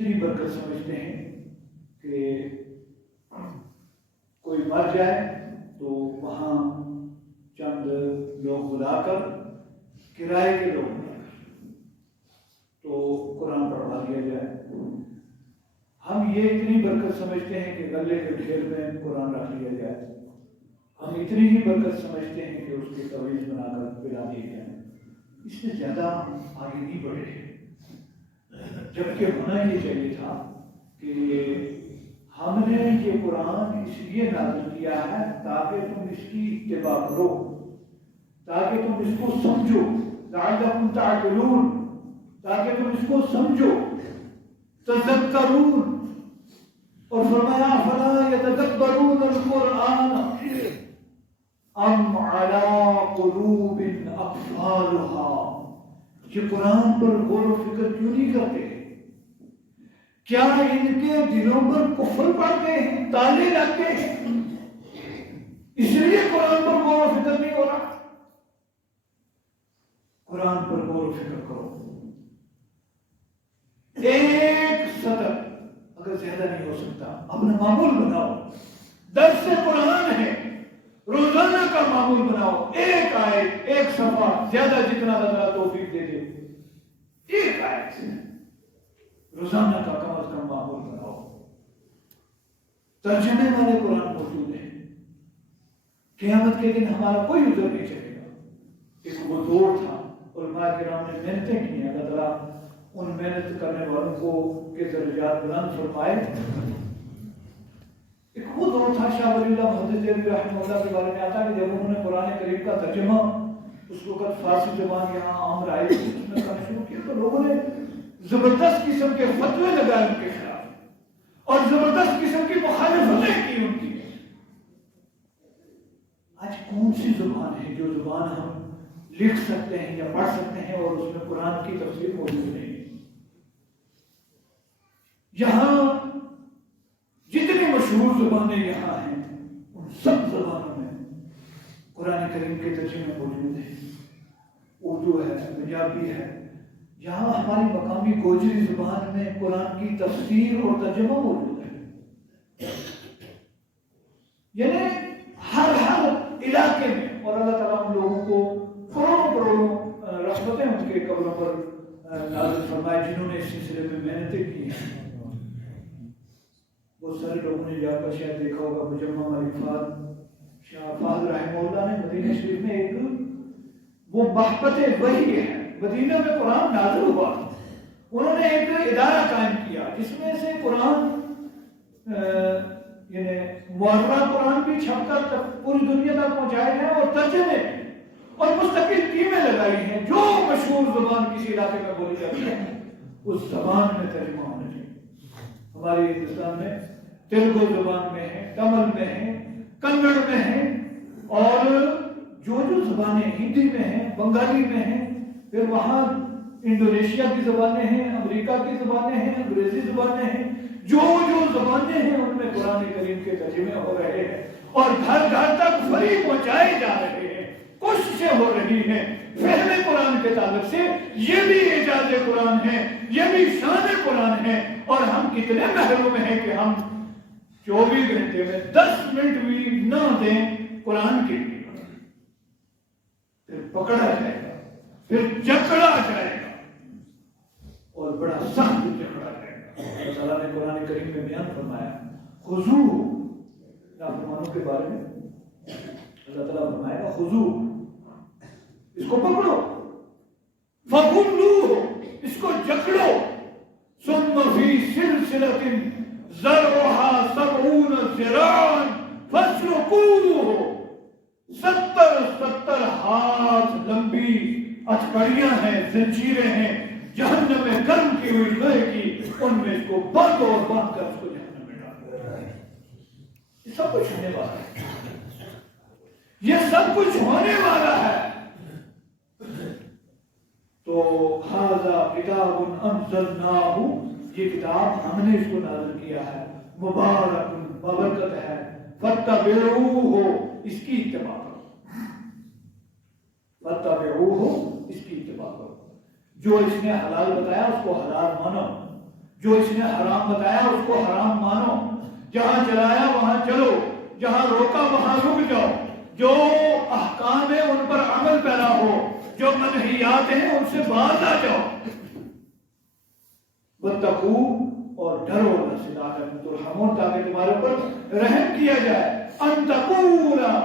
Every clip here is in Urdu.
اتنی برکت سمجھتے ہیں کہ کوئی مر جائے تو وہاں چند لوگ بلا کر کرائے کے لوگ بلا کر تو قرآن پڑھوا دیا جائے. ہم یہ اتنی برکت سمجھتے ہیں کہ غلے کے ڈھیر میں قرآن رکھ لیا جائے. ہم اتنی ہی برکت سمجھتے ہیں کہ اس کی تعویذ بنا کر پلا دی جائے. اس سے زیادہ آگے نہیں بڑھے. جبکہ ہونا یہ چاہیے تھا کہ ہم نے یہ قرآن اس لیے نازل کیا ہے تاکہ تم اس کی اتباع کرو، تاکہ تم اس کو سمجھو، لعلکم تعقلون، تاکہ تم اس کو سمجھو، تذکرون. اور فرمایا فلا یتدبرون القرآن ام علی قلوب اقفالها. یہ قرآن پر غور و فکر کیوں نہیں کرتے؟ کیا ان کے دلوں پر کفر پڑ گئے ہیں، تالے لگ گئے ہیں؟ اس لیے قرآن پر غور و فکر نہیں ہو رہا. قرآن پر غور و فکر کرو. ایک سطر اگر زیادہ نہیں ہو سکتا اپنا معمول بناؤ. درس قرآن ہے، روزانہ کا معمول بناؤ. ایک آیت، ایک صفحہ، زیادہ جتنا اللہ توفیق دے دے، ایک آیت سے روزانہ کا کم از کم معمول بناؤ. ترجمے والے قرآن موجود ہیں. قیامت کے دن ہمارا کوئی عذر نہیں چلے گا. ایک وہ دور تھا، علماء کرام نے محنتیں کی. اللہ تعالیٰ ان محنت کرنے والوں کو کے درجات بلند فرمائے. ایک وہ دور تھا، شاہ ولی اللہ محدث دہلوی رحمہ اللہ کے بارے میں آتا ہے کہ جب انہوں نے قرآن کریم کا ترجمہ اس وقت فارسی زبان یہاں عام رائج اس میں کرنا شروع کیا تو لوگوں نے زبردست قسم کے فتوے لگائے ان کے خلاف اور زبردست قسم کی مخالفتیں کی ان کی. آج کون سی زبان ہے جو زبان ہم لکھ سکتے ہیں یا پڑھ سکتے ہیں اور اس میں قرآن کی تفسیر موجود نہیں؟ یہاں جتنی مشہور زبانیں یہاں ہیں ان سب زبانوں میں قرآن کریم کے ترجمے موجود ہیں. اردو ہے، پنجابی ہے. یہاں ہماری مقامی گوجری زبان میں قرآن کی تفسیر اور ترجمہ موجود ہے. یعنی ہر علاقے میں. اور اللہ تعالیٰ ہم لوگوں کو کروڑوں رحمتیں ان کے قبروں پر نازل فرمائے جنہوں نے اس سلسلے میں محنتیں کی ہیں. بہت سارے لوگوں نے جا کر شاید دیکھا ہوگا مجمع معرفات شاہ فاضل رحمہ اللہ نے مدینہ شریف میں ایک وہ محبت وحی ہے. مدینہ میں قرآن نازل ہوا، انہوں نے ایک ادارہ قائم کیا جس میں سے قرآن یعنی معرہ قرآن بھی چھپ کر پوری دنیا تک پہنچائے ہیں اور ترجمے اور مستقل ٹیمیں لگائی ہیں. جو مشہور زبان کسی علاقے میں بولی جاتی ہے اس زبان میں ترجمہ ہونا چاہیے. ہمارے ہندوستان میں تیلگو زبان میں ہے، تمل میں ہے، کنڑ میں ہے، اور جو زبانیں ہندی میں ہیں، بنگالی میں ہیں، پھر وہاں انڈونیشیا کی زبانیں ہیں، امریکہ کی زبانیں ہیں، انگریزی زبانیں ہیں. جو زبانیں ہیں ان میں قرآن کریم کے ترجمے ہو رہے ہیں اور گھر گھر تک فری پہنچائے جا رہے ہیں. کوششیں ہو رہی ہیں فہم قرآن کے تعلق سے. یہ بھی اعجاز قرآن ہے، یہ بھی شان قرآن ہے. اور ہم کتنے محروم ہیں کہ ہم 24 گھنٹے میں 10 منٹ بھی نہ دیں قرآن کے لیے. پھر پکڑا جائے گا، پھر جکڑا جائے گا اور بڑا سخت جکڑا جائے گا. اللہ تعالیٰ نے قرآن کریم میں بیان فرمایا خضوع نافرمانوں کے بارے میں. اللہ تعالیٰ فرمائے گا خضوع، اس کو پکڑو، فغلوہ، اس کو جکڑو، ثم فی سلسلۃ ذرعها 70 ذراعا فاسلکوہ، 70 ہاتھ لمبی ہتھکڑیاں ہیں، زنجیریں ہیں جہنم میں گرم کی ہوئی لوہے کی، ان میں اس کو باندھو اور باندھ کر اس کو جہنم میں ڈالو. یہ سب کچھ ہونے والا ہے، یہ سب کچھ ہونے والا ہے. تو ھذا کتاب انزلناہ، یہ کتاب ہم نے اس کو نازل کیا ہے، مبارک بابرکت ہے، فاتبعوہ، اس کی اتباع کرو، فاتبعوہ، اس کی اتباع کرو. جو اس نے حلال بتایا اس کو حلال مانو، جو اس نے حرام بتایا اس کو حرام مانو، جہاں چلایا وہاں چلو، جہاں روکا وہاں رک جاؤ، جو احکام ہے ان پر عمل پیرا ہو، جو منہیات ہیں ان سے باز آ جاؤ۔ واتقوا، اور ڈرو اللہ سے لعلکم ترحمون، تاکہ تمہارے اوپر رحم کیا جائے۔ ان تقولوا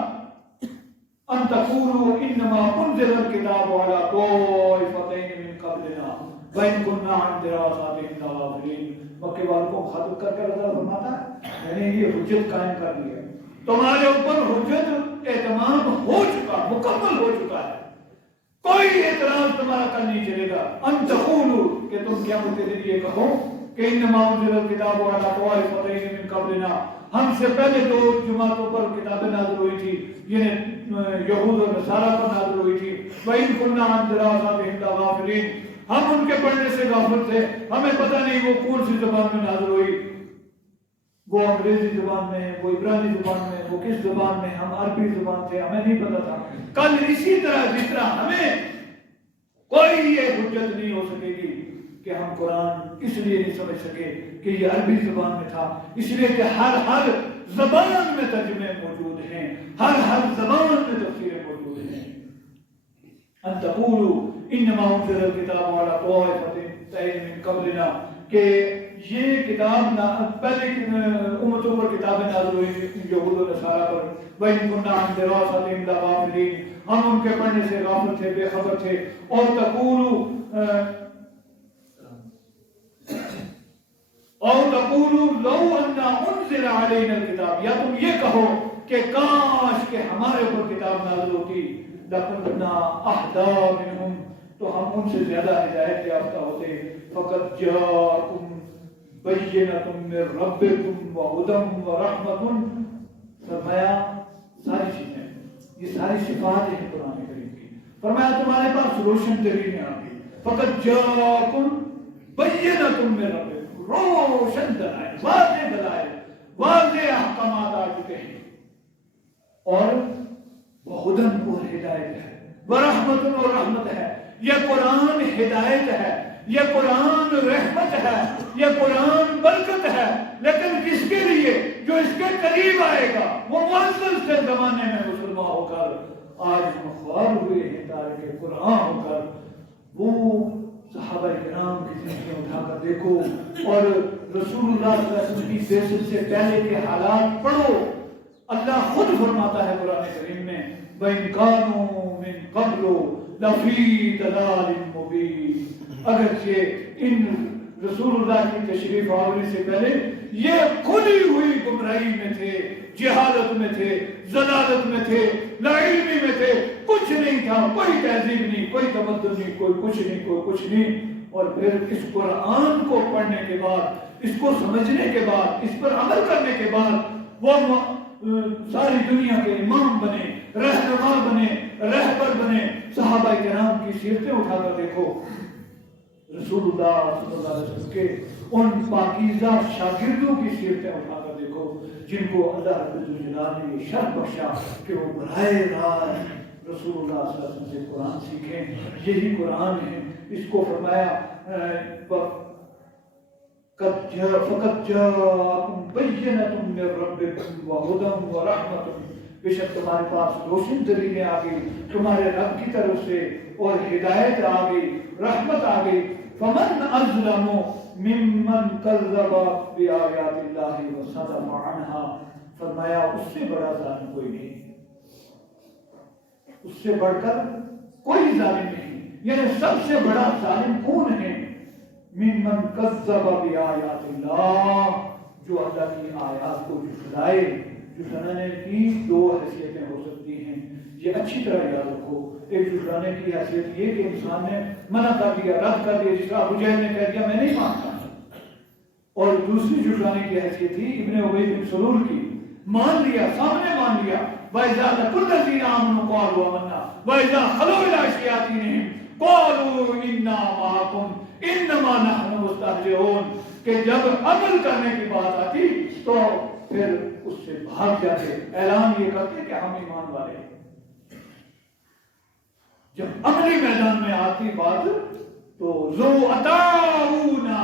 انما انزل الكتاب على طائفتين من قبلنا وان كنا عن دراستهم لغافلين۔ مکے والوں کو مخاطب کر کے اللہ فرماتا ہے میں نے یہ حجت قائم کر دی ہے، تمہارے اوپر حجت اعتماد ہو چکا، مکمل ہو چکا ہے، کوئی اعتراض تمہارا کل نہیں چلے گا۔ ان تقولوا، کہ تم کیا بولتے تھے یہ کہو کہ انما انزل الكتاب على طائفتين من قبلنا، ہم سے پہلے دو جماعتوں پر کتابیں نازل ہوئی تھی، یعنی یہود اور نصارہ پر نازل ہوئی تھی۔ وَإِن كُنَّا عَن دِرَاسَتِهِمْ لَغَافِلِينَ، ہم ان کے پڑھنے سے غافل تھے، ہمیں پتہ نہیں وہ کون سی زبان میں نازل ہوئی، وہ انگریزی زبان میں، وہ عبرانی زبان میں، وہ کس زبان میں، ہم عربی زبان تھے، ہمیں نہیں پتہ تھا۔ کل اسی طرح جس طرح ہمیں کوئی یہ حجت نہیں ہو سکے گی کہ ہم قرآن اس لیے نہیں سمجھ سکے کہ یہ عربی زبان میں تھا، اس لیے کہ ہر زبان میں ترجمے موجود ہیں، ہر زبان میں تفسیریں موجود ہیں۔ ان تقولوا انما انزل الكتاب على طائفتين من قبلنا، کہ یہ کتاب پہلے امتوں پر کتابیں نازل ہوئی تھی، یہود و نصارہ پر۔ وَإِن كُنَّا عَن دِرَاسَتِهِمْ لَغَافِلِينَ، ہم ان کے پڑھنے سے غافل تھے، بے خبر تھے۔ اور تقولوا لو ان انزل علينا الكتاب، یا تم یہ کہو کہ کاش کہ ہمارے اوپر کتاب نازل ہوتی، لَكُنَّا أَهْدَىٰ مِنْهُمْ، تو ہم ان سے زیادہ ہدایت یافتہ ہوتے۔ فَقَدْ جَاءَكُمْ بَيِّنَةٌ مِّن رَّبِّكُمْ وَهُدًى وَرَحْمَةٌ، فرمایا ساری چیزیں، یہ ساری صفات ہیں قرآن کریم کی، فرمایا تمہارے پاس روشن دلیلیں آ گئی۔ فَقَدْ جَاءَكُمْ بَيِّنَةٌ مِّن رَّبِّكُمْ، روشن دلائل، واضح دلائل، واضح احکامات آ چکے ہیں، اور وَهُدًى، اور ہدایت ہے، وَرَحْمَةٌ، اور رحمت ہے۔ یہ قرآن ہدایت ہے، یہ قرآن رحمت ہے، یہ قرآن برکت ہے، لیکن کس کے لیے؟ جو اس کے قریب آئے گا، وہ معزز سے زمانے میں مسلمان ہو کر آج ہم خوار ہوئے ہیں تارک قرآن ہو کر۔ وہ صحابہ کرام کی زندگیاں اٹھا کر دیکھو، اور رسول اللہ صلی اللہ علیہ وسلم کی بعثت سے پہلے کے حالات پڑھو۔ اللہ خود فرماتا ہے قرآن کریم میں وَإِن كَانُوا مِن قَبْلُ لَفِي ضَلَالٍ مُّبِينٍ، اگرچہ ان رسول اللہ کی تشریف آوری سے پہلے یہ کھلی ہوئی گمراہی میں تھے، جہالت میں تھے، ضلالت میں تھے، لا علمی میں تھے، کچھ نہیں تھا، کوئی تہذیب نہیں، کوئی تمدن نہیں، کوئی کچھ نہیں، کوئی کچھ نہیں۔ اور پھر اس قرآن کو پڑھنے کے بعد، اس کو سمجھنے کے بعد، اس پر عمل کرنے کے بعد وہ ساری دنیا کے امام بنے، رہنما بنے، رہبر بنے۔ صحابہ کرام کی سیرتیں اٹھا کر دیکھو، رسول اللہ صلی اللہ علیہ وسلم کے ان پاکیزہ شاگردوں کی سیرتیں اٹھا کر دیکھو، جن کو اللہ رب الجلال نے یہ شرف بخشا کہ وہ براہ راست رسول اللہ صلی اللہ علیہ وسلم سے قرآن سیکھیں۔ یہی قرآن ہے، اس کو فرمایا فَقَدْ جَاءَكُمْ بَيِّنَةٌ مِّن رَّبِّكُمْ وَهُدًى وَرَحْمَةٌ، بے شک تمہارے پاس روشن دلیلیں آ گئی تمہارے رب کی طرف سے، اور ہدایت آ گئی، رحمت آ گئی۔ فَمَنْ أَظْلَمُ مِمَّنْ كَذَّبَ بِآيَاتِ اللَّهِ وَصَدَفَ عَنْهَا، فرمایا اس سے بڑا ظالم کوئی نہیں، اس سے بڑھ کر کوئی ظالم نہیں، یعنی سب سے بڑا ظالم کون ہے؟ مِمَّنْ كَذَّبَ بِآيَاتِ اللَّهِ، جو اللہ کی آیات کو جھٹلائے۔ جھٹلانے کی دو حیثیتیں ہو سکتی ہیں، یہ اچھی طرح یاد رکھو۔ ایک جھٹلانے کی حیثیت یہ کہ انسان نے منع کر دیا، رد کر دیا، جس طرح ابو جہل نے کہہ دیا میں نہیں مانتا، اور دوسری جھٹلانے کی حیثیت تھی ابن ابی بن سلول کی، مان لیا، سامنے مان لیا۔ وَإِذَا لَقُوا الَّذِينَ آمَنُوا قَالُوا آمَنَّا وَإِذَا خَلَوْا إِلَىٰ شَيَاطِينِهِمْ قَالُوا إِنَّا مَعَكُمْ إِنَّمَا نَحْنُ مُسْتَهْزِئُونَ، کہ جب عمل کرنے کی بات آتی تو پھر اس سے بھاگ جاتے، اعلان یہ کرتے کہ ہم ایمان والے ہیں۔ جب عملی میدان میں آتی بات تو لو اطاعونا،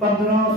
15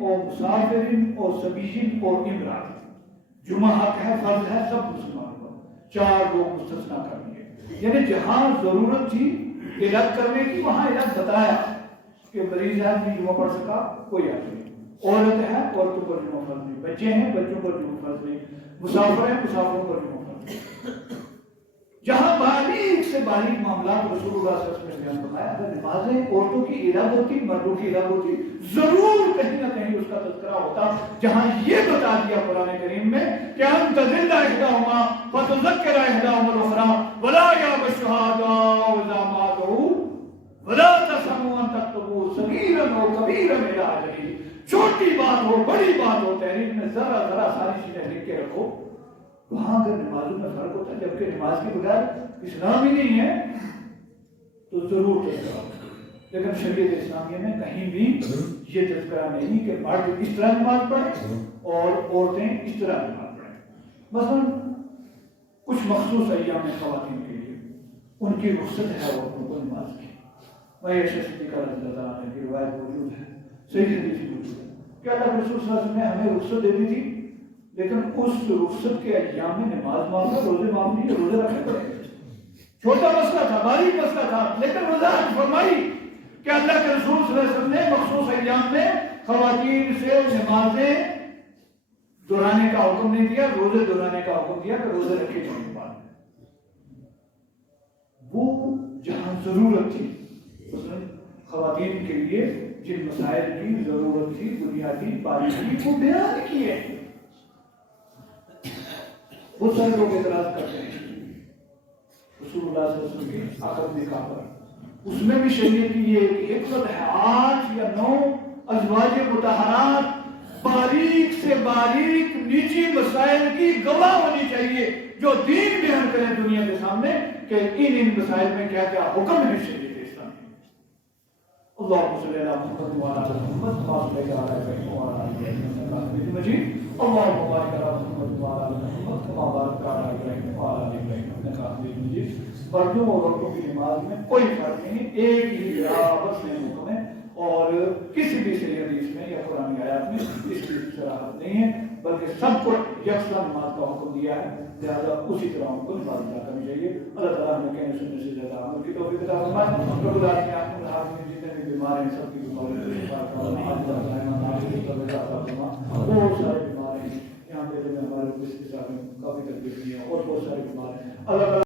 اور مسافر اور سبیل اور امرات. جمعہ حق ہے، فرض ہے سب مسلمانوں پر، 4 لوگ مستثنا کر دیے. یعنی جہاں ضرورت تھی علاج کرنے کی وہاں علاج بتایا کہ مریض ہے نہیں جمعہ پڑھ سکا کوئی آدمی، عورت ہے عورتوں پر جمعہ فرض نہیں، بچے ہیں بچوں پر جمعہ فرض نہیں، مسافر ہیں مسافروں پر جمعہ فرض نہیں. جہاں باریک سے باریک معاملات رسول اللہ صلی اللہ علیہ وسلم نے بتایا. اگر نمازیں عورتوں کی الگ ہوتی مردوں کی الگ ہوتی ضرور کہیں نہ کہیں اس کا تذکرہ ہوتا. جہاں یہ بتا دیا قرآن کریم میں کہ انت زندہ احداہما فتذکر احداہما الاخری ولا یاب الشہداء اذا ما دعوا ولا تسموا ان تكتبوا صغیرا او کبیرا الى اجلہ. چھوٹی بات ہو بڑی بات ہو تحریر میں ذرا ذرا ساری چیزیں لکھ کے رکھو. وہاں اگر نمازوں میں فرق ہوتا ہے، جبکہ نماز کے بغیر اسلام ہی نہیں ہے تو ضرور تذکرہ. لیکن شریعت اسلامیہ میں کہیں بھی یہ تذکرہ نہیں کہ مرد اس طرح نماز پڑھیں اور عورتیں اس طرح نماز پڑھیں. مثلا کچھ مخصوص ایام خواتین کے لیے ان کی رخصت ہے عورتوں کو نماز کی. عائشہ صدیقہ رضی اللہ عنہا کی روایت موجود ہے، صحیح حدیث موجود ہے کہ اللہ کے رسول صلی اللہ علیہ وسلم نے ہمیں رخصت دے دی تھی، لیکن اس رخصت کے ایام میں نماز معاف کر روزے معاف نہیں، روزے رکھنے پڑے. چھوٹا مسئلہ تھا، باریک مسئلہ تھا، لیکن وضاحت فرمائی کہ اللہ کے رسول صلی اللہ علیہ وسلم نے مخصوص ایام میں خواتین سے نمازیں دہرانے کا حکم نہیں دیا، روزے دہرانے کا حکم دیا کہ روزے رکھے جانے کے بعد. وہ جہاں ضرورت تھی خواتین کے لیے جن مسائل کی ضرورت تھی بنیادی باریکی کو بیان کیے. بہت سارے لوگ اعتراض کرتے ہیں رسول اللہ صلی اللہ علیہ وسلم کی عقد نکاح پر. اس میں بھی شریعت کی یہ حکمت ہے 8 یا 9 ازواج مطہرات باریک سے باریک نجی مسائل کی گواہ ہونی چاہیے جو دین بیان کریں دنیا کے سامنے کہ ان مسائل میں کیا کیا حکم ہے شریعت اسلامی. اللہم صلی علی محمد وعلی آل محمد کما صلیت علی ابراہیم وعلی آل ابراہیم انک حمید مجید. اللہم بارک علی محمد وعلی آل محمد کما بارکت علی ابراہیم وعلی آل ابراہیم انک حمید مجید. مردوں اور عورتوں کی نماز میں کوئی فرق نہیں، ایک ہی برابر میں حکم ہے اور کسی بھی صحیح حدیث میں یا قرآن آیات میں اس کی صراحت نہیں ہے، بلکہ سب کو یکساں نماز کا حکم دیا ہے. لہٰذا اسی طرح ان کو نماز ادا کرنی چاہیے. اللہ تعالیٰ ہمیں کہنے سننے سے زیادہ عمل کی توفیق عطا فرمائے. رب العالمین آپ کو ہاتھ میں جتنے بھی بیمار ہیں سب کی بیماریوں سے شفا فرما. بہت سارے بیمار ہیں یہاں پہ ہمارے کافی تکلیف نہیں ہے اور بہت سارے بیمار ہیں. اللہ